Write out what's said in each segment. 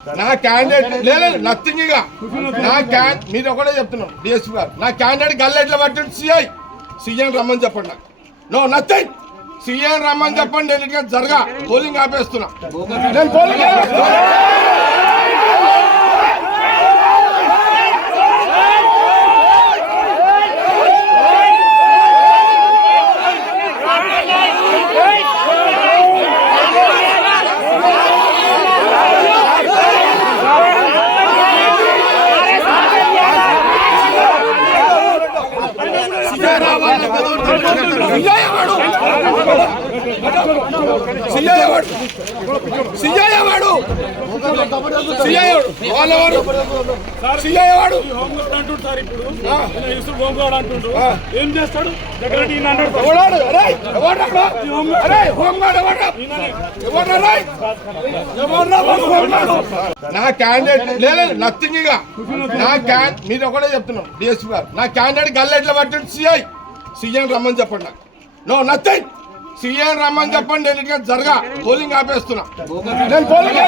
నా క్యాండిడేట్ లేదు నథింగ్ ఇక నా మీరు ఒకటే చెప్తున్నాం డిఎస్పీ గారు నా క్యాండిడేట్ గల్లెట్ల పట్టింది సీఎం రమ్మని చెప్పండి నాకు నో నథింగ్ సీఎం రమ్మని చెప్పండి నేను ఇక జరగా పోలింగ్ ఆపేస్తున్నా నేను పోలింగ్ ఏం చేస్తాడు నా క్యాండిడేట్ లేదు నథింగ్ ఇక మీరు ఒకటే చెప్తున్నాం డిఎస్పీ గారు నా క్యాండిడేట్ గల్లెట్ల పట్టింది సీఎం రమ్మని చెప్పండి నాకు నో నథింగ్ సీఎం రమ్మని చెప్పండి నేను ఇక జరగా పోలింగ్ ఆపేస్తున్నా నేను పోలింగ్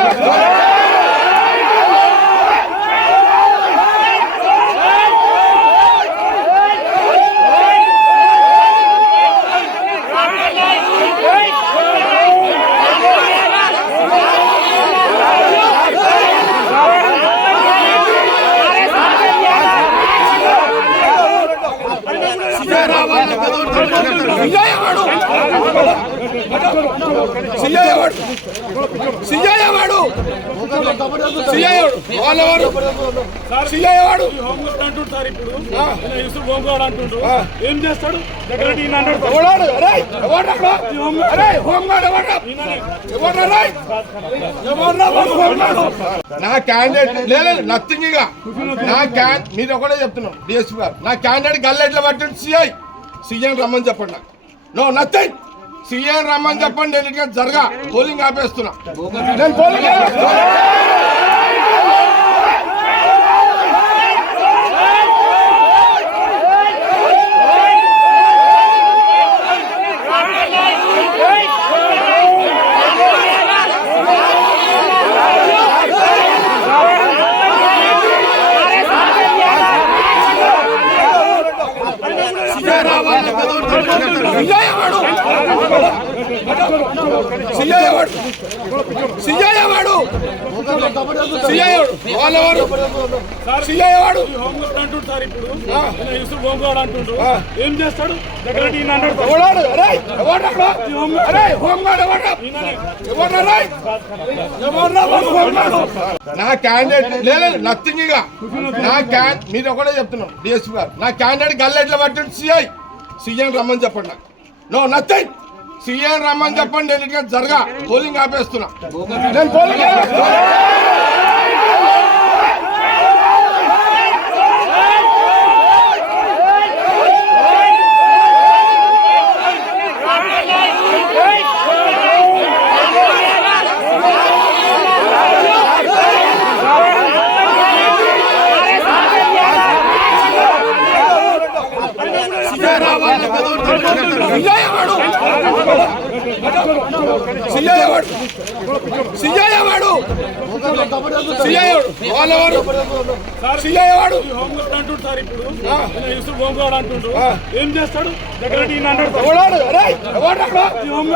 ఏం చేస్తాడు నా క్యాండిడేట్ లేదు నథింగ్ ఇక మీరు ఒకటే చెప్తున్నాం డిఎస్పీ గారు నా క్యాండిడేట్ గల్లెట్ల పట్టింది సీఎం రమ్మని చెప్పండి నాకు నో నథింగ్ సీఎం రమ్మని చెప్పండి నేను ఇక జరగా పోలింగ్ ఆపేస్తున్నా నేను పోలింగ్ ఏం చేస్తాడు నా క్యాండిడేట్ లేదు నథింగ్ ఇక మీరు ఒకటే చెప్తున్నాం డిఎస్పీ గారు నా క్యాండిడేట్ గల్లెట్ల పట్టింది సీఎం రమ్మని చెప్పండి నాకు నో నథింగ్ సీఎం రమ్మని చెప్పండి నేను ఇక జరగా పోలింగ్ ఆపేస్తున్నా నేను పోలింగ్ ఏం చేస్తాడు